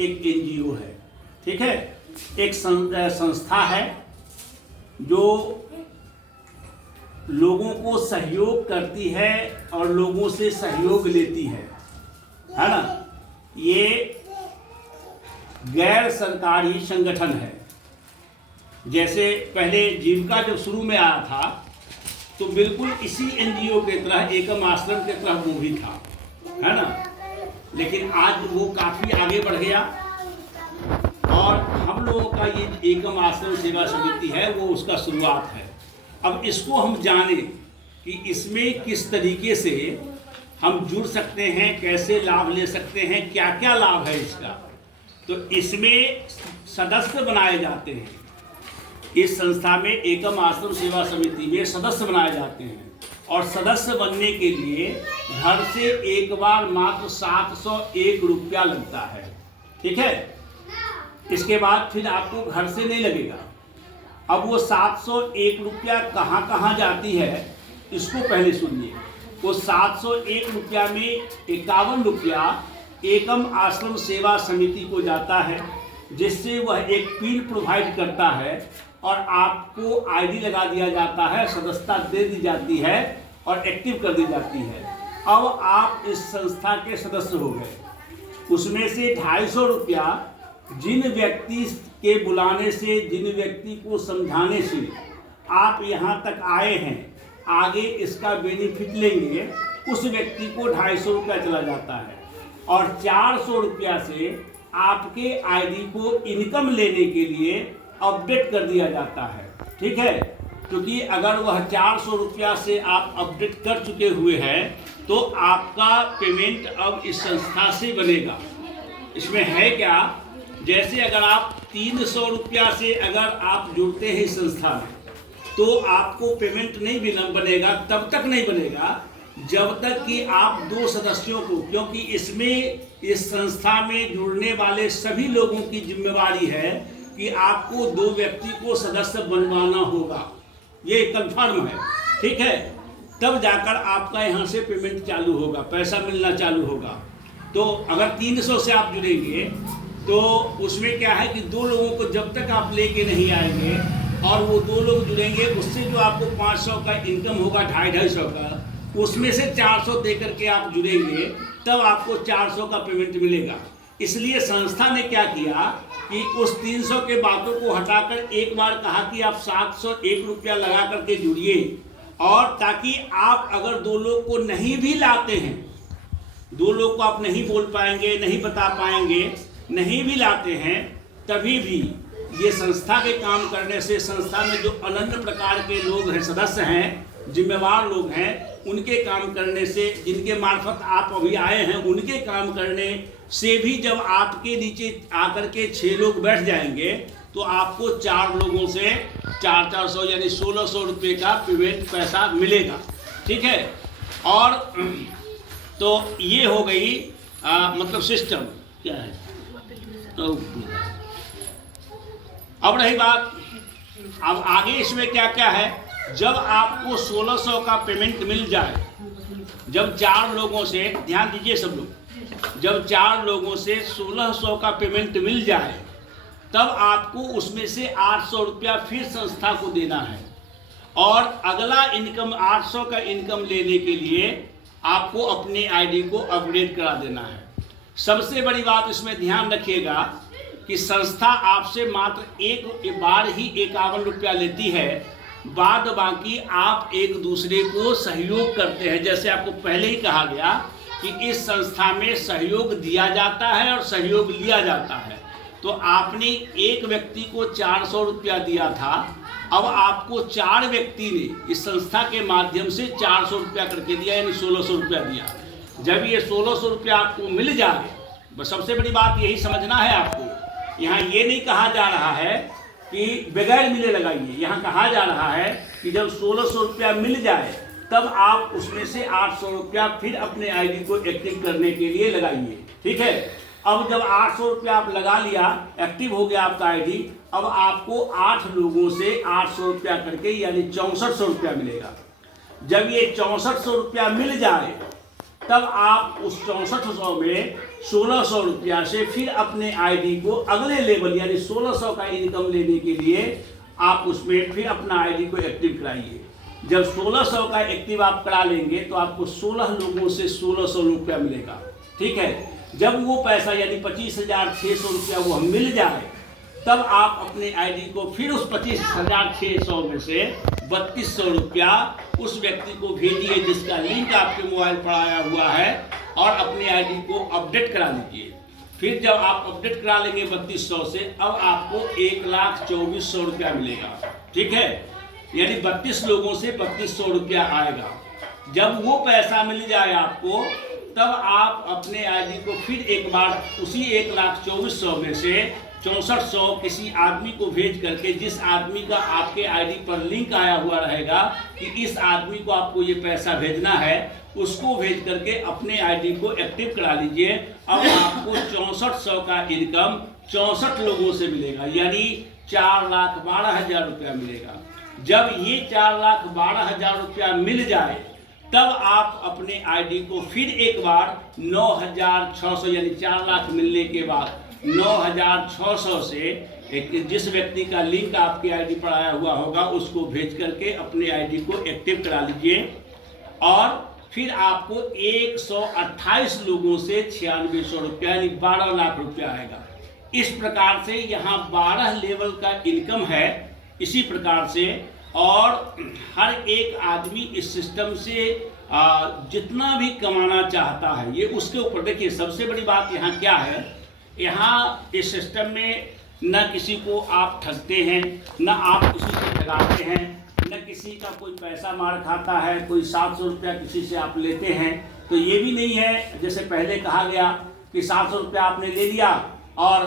एक एनजीओ है, ठीक है, एक संस्था है जो लोगों को सहयोग करती है और लोगों से सहयोग लेती है ना। ये गैर सरकारी संगठन है। जैसे पहले जीविका जब शुरू में आया था तो बिल्कुल इसी एनजीओ के तरह, एकम आश्रम के तरह वो भी था, है ना। लेकिन आज वो काफ़ी आगे बढ़ गया और हम लोगों का ये एकम आश्रम सेवा समिति है वो उसका शुरुआत है। अब इसको हम जाने कि इसमें किस तरीके से हम जुड़ सकते हैं, कैसे लाभ ले सकते हैं, क्या क्या लाभ है इसका। तो इसमें सदस्य बनाए जाते हैं। इस संस्था में एकम आश्रम सेवा समिति में सदस्य बनाए जाते हैं और सदस्य बनने के लिए घर से एक बार मात्र 701 रुपया लगता है, ठीक है। इसके बाद फिर आपको घर से नहीं लगेगा। अब वो 701 रुपया कहाँ कहाँ जाती है इसको पहले सुनिए। वो 701 रुपया में 51 रुपया एकम आश्रम सेवा समिति को जाता है, जिससे वह एक पिन प्रोवाइड करता है और आपको आईडी लगा दिया जाता है, सदस्यता दे दी जाती है और एक्टिव कर दी जाती है। अब आप इस संस्था के सदस्य हो गए। उसमें से 250 रुपया जिन व्यक्ति के बुलाने से, जिन व्यक्ति को समझाने से आप यहाँ तक आए हैं, आगे इसका बेनिफिट लेंगे, उस व्यक्ति को 250 रुपया चला जाता है और 400 रुपया से आपके आईडी को इनकम लेने के लिए अपडेट कर दिया जाता है, ठीक है। क्योंकि अगर वह 400 रुपया से आप अपडेट कर चुके हुए हैं तो आपका पेमेंट अब इस संस्था से बनेगा। इसमें है क्या, जैसे अगर आप 300 रुपया से अगर आप जुड़ते हैं इस संस्था में तो आपको पेमेंट नहीं बनेगा, तब तक नहीं बनेगा जब तक कि आप 2 सदस्यों को, क्योंकि इसमें इस संस्था में जुड़ने वाले सभी लोगों की जिम्मेवारी है कि आपको 2 व्यक्ति को सदस्य बनवाना होगा, ये कंफर्म है, ठीक है। तब जाकर आपका यहाँ से पेमेंट चालू होगा, पैसा मिलना चालू होगा। तो अगर 300 से आप जुड़ेंगे तो उसमें क्या है कि 2 लोगों को जब तक आप लेके नहीं आएंगे और वो 2 लोग जुड़ेंगे, उससे जो आपको 500 का इनकम होगा, 250 का, उसमें से 400 दे करके आप जुड़ेंगे, तब आपको 400 का पेमेंट मिलेगा। इसलिए संस्था ने क्या किया कि उस 300 के बातों को हटाकर एक बार कहा कि आप 701 रुपया लगा करके जुड़िए, और ताकि आप अगर 2 लोग को नहीं भी लाते हैं, 2 लोग को आप नहीं बोल पाएंगे, नहीं बता पाएंगे, नहीं भी लाते हैं, तभी भी ये संस्था के काम करने से, संस्था में जो अनन्य प्रकार के लोग हैं, सदस्य हैं, जिम्मेवार लोग हैं, उनके काम करने से, जिनके मार्फत आप अभी आए हैं, उनके काम करने से भी जब आपके नीचे आकर के 6 लोग बैठ जाएंगे तो आपको 4 लोगों से 400 यानी 1600 रुपये का पेमेंट पैसा मिलेगा, ठीक है। और तो ये हो गई मतलब सिस्टम क्या है। तो अब रही बात, अब आगे इसमें क्या क्या है। जब आपको 1600 का पेमेंट मिल जाए, जब 4 लोगों से, ध्यान दीजिए सब लोग, जब 4 लोगों से 1600 का पेमेंट मिल जाए तब आपको उसमें से 800 रुपया फिर संस्था को देना है और अगला इनकम 800 का इनकम लेने के लिए आपको अपनी आईडी को अपडेट करा देना है। सबसे बड़ी बात इसमें ध्यान रखिएगा कि संस्था आपसे मात्र एक बार ही 51 रुपया लेती है, बाद बाकी आप एक दूसरे को सहयोग करते हैं। जैसे आपको पहले ही कहा गया कि इस संस्था में सहयोग दिया जाता है और सहयोग लिया जाता है। तो आपने एक व्यक्ति को 400 रुपया दिया था, अब आपको 4 व्यक्ति ने इस संस्था के माध्यम से 400 रुपया करके दिया, यानी 1600 रुपया दिया। जब ये 1600 रुपया आपको मिल जाए, बस सबसे बड़ी बात यही समझना है आपको। यहाँ ये नहीं कहा जा रहा है कि बगैर मिले लगाइए, यहाँ कहा जा रहा है कि जब 1600 रुपया मिल जाए तब आप उसमें से 800 रुपया फिर अपने आईडी को एक्टिव करने के लिए लगाइए, ठीक है। अब जब 800 रुपया आप लगा लिया, एक्टिव हो गया आपका आईडी, अब आपको 8 लोगों से 800 रुपया करके यानी 6400 रुपया मिलेगा। जब ये 6400 रुपया मिल जाए तब आप उस 6400 में 1600 रुपया से फिर अपने आईडी को अगले लेवल यानी 1600 का इनकम लेने के लिए आप उसमें फिर अपना आईडी को एक्टिव कराइए। जब 1600 का एक्टिव आप करा लेंगे तो आपको 16 लोगों से 1600 रुपया मिलेगा। ठीक है, जब वो पैसा यानी 25,600 रुपया वो मिल जाए तब आप अपने आईडी को फिर उस 25,600 में से 3200 रुपया उस व्यक्ति को भेजिए जिसका लिंक आपके मोबाइल पर आया हुआ है और अपने आईडी को अपडेट करा लीजिए। फिर जब आप अपडेट करा लेंगे 3200 से, अब आपको 1,24,00 रुपया मिलेगा। ठीक है, यानी 32 लोगों से 3200 रुपया आएगा। जब वो पैसा मिल जाए आपको तब आप अपने आईडी को फिर एक बार उसी 1,24,00 में से 6400 किसी आदमी को भेज करके, जिस आदमी का आपके आईडी पर लिंक आया हुआ रहेगा कि इस आदमी को आपको ये पैसा भेजना है, उसको भेज करके अपने आईडी को एक्टिव करा लीजिए। अब आपको 6400 का इनकम 64 लोगों से मिलेगा, यानी 4,12,000 रुपया मिलेगा। जब ये 4,12,000 रुपया मिल जाए तब आप अपने आईडी को फिर एक बार 9,600 यानी 4 लाख मिलने के बाद 9,600 से एक जिस व्यक्ति का लिंक आपके आईडी पर आया हुआ होगा उसको भेज करके अपने आईडी को एक्टिव करा लीजिए और फिर आपको 128 लोगों से 9600 रुपया यानी 12 लाख रुपया आएगा। इस प्रकार से यहाँ 12 लेवल का इनकम है। इसी प्रकार से और हर एक आदमी इस सिस्टम से जितना भी कमाना चाहता है ये उसके ऊपर। देखिए सबसे बड़ी बात यहाँ क्या है, यहाँ इस सिस्टम में न किसी को आप ठगते हैं, न आप किसी से ठगाते हैं, न किसी का कोई पैसा मार खाता है, कोई 700 रुपया किसी से आप लेते हैं। तो ये भी नहीं है जैसे पहले कहा गया कि 700 रुपया आपने ले लिया और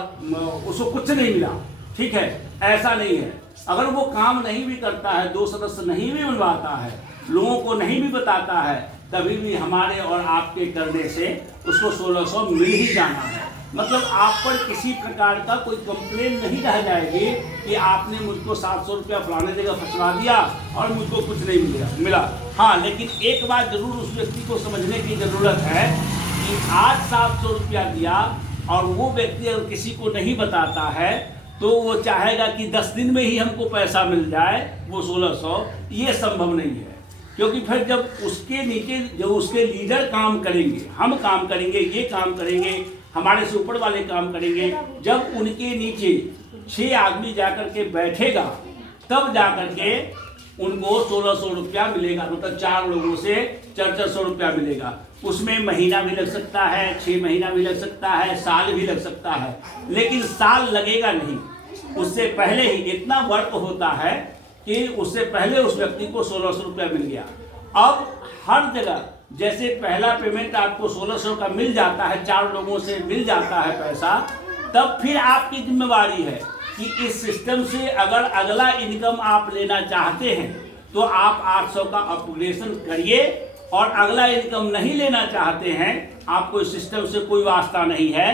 उसको कुछ नहीं मिला। ठीक है, ऐसा नहीं है। अगर वो काम नहीं भी करता है, 2 सदस्य नहीं भी बनवाता है, लोगों को नहीं भी बताता है, तभी भी हमारे और आपके करने से उसको 1600 मिल ही जाना है। मतलब आप पर किसी प्रकार का कोई कंप्लेन नहीं रह जाएगी कि आपने मुझको 700 रुपया फलाने जगह फंसवा दिया और मुझको कुछ नहीं मिला। हाँ, लेकिन एक बात जरूर उस व्यक्ति को समझने की ज़रूरत है कि आज 700 रुपया दिया और वो व्यक्ति अगर किसी को नहीं बताता है तो वो चाहेगा कि 10 दिन में ही हमको पैसा मिल जाए वो 1600। ये संभव नहीं है, क्योंकि फिर जब उसके नीचे जब उसके लीडर काम करेंगे, हम काम करेंगे, ये काम करेंगे, हमारे से ऊपर वाले काम करेंगे, जब उनके नीचे 6 आदमी जाकर के बैठेगा तब जाकर के उनको 1600 रुपया मिलेगा। मतलब 4 लोगों से 400 रुपया मिलेगा। उसमें महीना भी लग सकता है, 6 महीना भी लग सकता है, साल भी लग सकता है, लेकिन साल लगेगा नहीं। उससे पहले ही इतना वर्क होता है कि उससे पहले उस व्यक्ति को 1600 रुपया मिल गया। अब हर जगह जैसे पहला पेमेंट आपको 1600 का मिल जाता है, 4 लोगों से मिल जाता है पैसा, तब फिर आपकी जिम्मेवारी है कि इस सिस्टम से अगर अगला इनकम आप लेना चाहते हैं तो आप 800 का अपग्रेडेशन करिए, और अगला इनकम नहीं लेना चाहते हैं, आपको इस सिस्टम से कोई वास्ता नहीं है।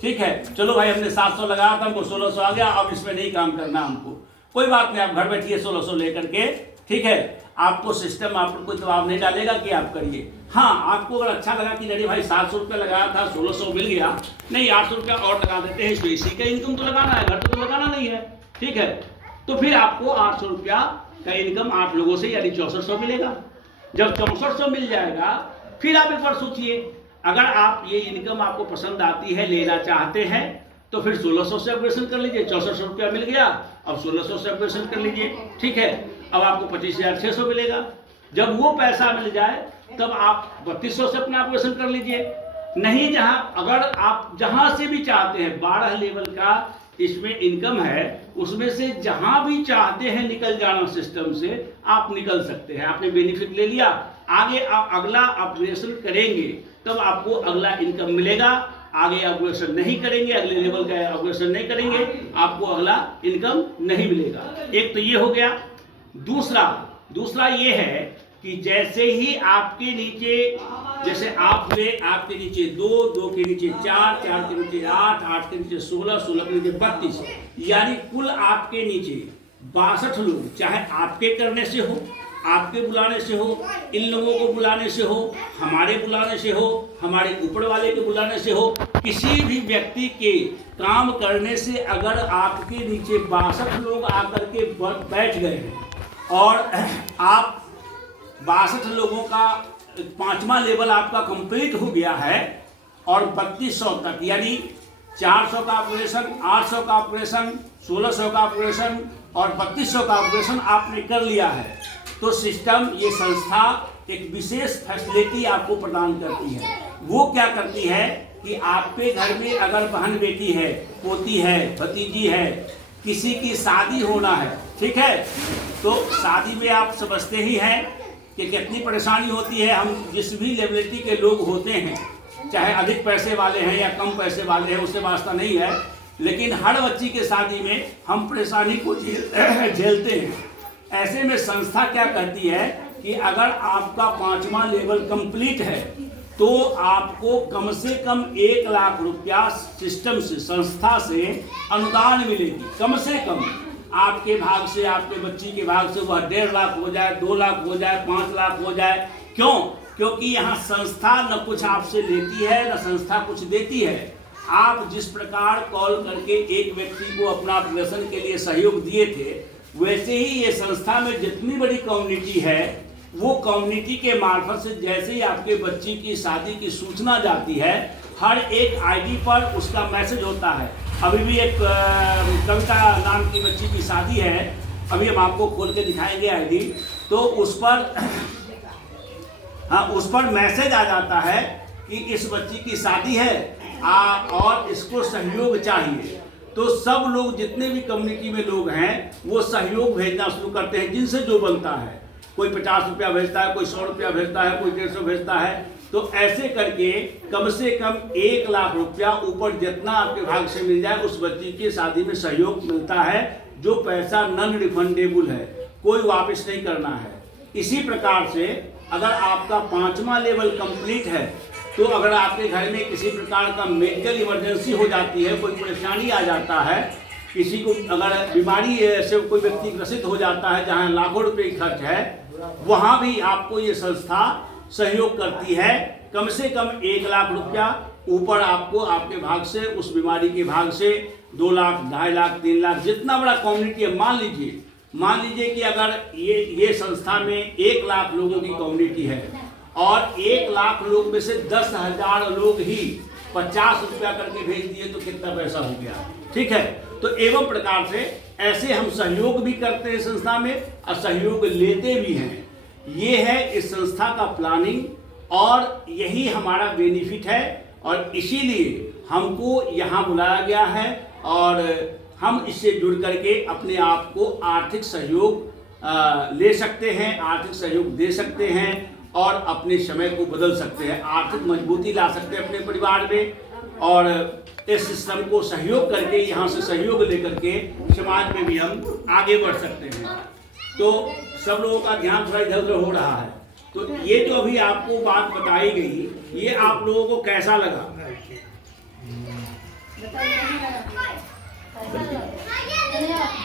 ठीक है, चलो भाई हमने 700 लगाया था, हमको 1600 आ गया, अब इसमें नहीं काम करना हमको, कोई बात नहीं, आप घर बैठिए 1600 लेकर के। ठीक है, आपको सिस्टम आपको कोई दबाव नहीं डालेगा कि आप करिए। हाँ, आपको अगर अच्छा लगा कि अरे भाई 700 रुपया लगाया था 1600 मिल गया, नहीं 800 रुपया और लगा देते हैं, इसमें इसी का इनकम तो लगाना है, घर तो लगाना नहीं है। ठीक है, तो फिर आपको 800 रुपया का इनकम 8 लोगों से यानी 6400 मिलेगा। जब 6400 मिल जाएगा फिर आप एक बार सोचिए, अगर आप ये इनकम आपको पसंद आती है, लेना चाहते हैं, तो फिर 1600 से अपग्रेडेशन कर लीजिए। 6400 रुपया मिल गया, अब 1600 से अपग्रेडेशन कर लीजिए। ठीक है, अब आपको 25,600 मिलेगा। जब वो पैसा मिल जाए तब आप 3200 से अपना अपग्रेडेशन कर लीजिए। नहीं, अगर आप जहां से भी चाहते हैं, 12 लेवल का इसमें इनकम है, उसमें से जहां भी चाहते हैं निकल जाना सिस्टम से, आप निकल सकते हैं। आपने बेनिफिट ले लिया, आगे आप अगला अपग्रेडेशन करेंगे तब आपको अगला इनकम मिलेगा। आगे अपग्रेडेशन नहीं करेंगे, अगले लेवल का अपग्रेडेशन नहीं करेंगे, आपको अगला इनकम नहीं मिलेगा। एक तो ये हो गया। दूसरा ये है कि जैसे ही आपके नीचे, जैसे आप हुए, आपके नीचे 2 के नीचे 4 के नीचे 8 के नीचे 16 के नीचे 32, यानी कुल आपके नीचे 62 लोग, चाहे आपके करने से हो, आपके बुलाने से हो, इन लोगों को बुलाने से हो, हमारे बुलाने से हो, हमारे ऊपर वाले के बुलाने से हो, किसी भी व्यक्ति के काम करने से अगर आपके नीचे 62 लोग आकर के बैठ गए हैं और आप 62 लोगों का 5वां लेवल आपका कंप्लीट हो गया है और 3200 तक यानी 400 का ऑपरेशन, 800 का ऑपरेशन, 1600 का ऑपरेशन और 3200 का ऑपरेशन आपने कर लिया है, तो सिस्टम, ये संस्था एक विशेष फैसिलिटी आपको प्रदान करती है। वो क्या करती है कि आपके घर में अगर बहन बेटी है, पोती है, भतीजी है, किसी की शादी होना है, ठीक है, तो शादी में आप समझते ही हैं कि कितनी परेशानी होती है। हम जिस भी लेवलिटी के लोग होते हैं, चाहे अधिक पैसे वाले हैं या कम पैसे वाले हैं, उससे वास्ता नहीं है, लेकिन हर बच्ची के शादी में हम परेशानी को झेलते हैं। ऐसे में संस्था क्या कहती है कि अगर आपका 5वां लेवल कंप्लीट है तो आपको कम से कम 1 लाख रुपया सिस्टम से, संस्था से अनुदान मिलेगी। कम से कम आपके भाग से, आपके बच्ची के भाग से वह 1.5 लाख हो जाए, 2 लाख हो जाए, 5 लाख हो जाए। क्यों? क्योंकि यहाँ संस्था न कुछ आपसे लेती है न संस्था कुछ देती है। आप जिस प्रकार कॉल करके एक व्यक्ति को अपना ऑपरेशन के लिए सहयोग दिए थे, वैसे ही ये संस्था में जितनी बड़ी कम्युनिटी है, वो कम्युनिटी के मार्फत से जैसे ही आपके बच्ची की शादी की सूचना जाती है, हर एक आईडी पर उसका मैसेज होता है। अभी भी एक कविता नाम की बच्ची की शादी है, अभी हम आपको खोल के दिखाएंगे आईडी, तो उस पर मैसेज आ जाता है कि इस बच्ची की शादी है और इसको सहयोग चाहिए। तो सब लोग, जितने भी कम्युनिटी में लोग हैं, वो सहयोग भेजना शुरू करते हैं, जिनसे जो बनता है। कोई 50 रुपया भेजता है, कोई 100 रुपया भेजता है, कोई 150 भेजता है। तो ऐसे करके कम से कम 1 लाख रुपया ऊपर जितना आपके भाग से मिल जाए, उस बच्ची की शादी में सहयोग मिलता है, जो पैसा नॉन रिफंडेबल है, कोई वापस नहीं करना है। इसी प्रकार से अगर आपका 5वां लेवल कंप्लीट है, तो अगर आपके घर में किसी प्रकार का मेडिकल इमरजेंसी हो जाती है, कोई परेशानी आ जाता है, किसी को अगर बीमारी से कोई व्यक्ति ग्रसित हो जाता है जहां लाखों रुपए खर्च है, वहां भी आपको ये संस्था सहयोग करती है। कम से कम 1 लाख रुपया ऊपर आपको आपके भाग से, उस बीमारी के भाग से 2 लाख, 2.5 लाख, 3 लाख, जितना बड़ा कम्युनिटी है। मान लीजिए कि अगर ये संस्था में 1 लाख लोगों की कम्युनिटी है और 1 लाख लोग में से 10,000 लोग ही 50 रुपया करके भेज दिए, तो कितना पैसा हो गया, ठीक है। तो एवं प्रकार से ऐसे हम सहयोग भी करते हैं संस्था में और सहयोग लेते भी हैं। ये है इस संस्था का प्लानिंग और यही हमारा बेनिफिट है, और इसीलिए हमको यहाँ बुलाया गया है और हम इससे जुड़ करके अपने आप को आर्थिक सहयोग ले सकते हैं, आर्थिक सहयोग दे सकते हैं और अपने समय को बदल सकते हैं, आर्थिक मजबूती ला सकते हैं अपने परिवार में, और इस सिस्टम को सहयोग करके, यहाँ से सहयोग लेकर के समाज में भी हम आगे बढ़ सकते हैं। तो सब लोगों का ध्यान थोड़ा इधर उधर हो रहा है। तो ये जो अभी आपको बात बताई गई, ये आप लोगों को कैसा लगा? धन्यवाद।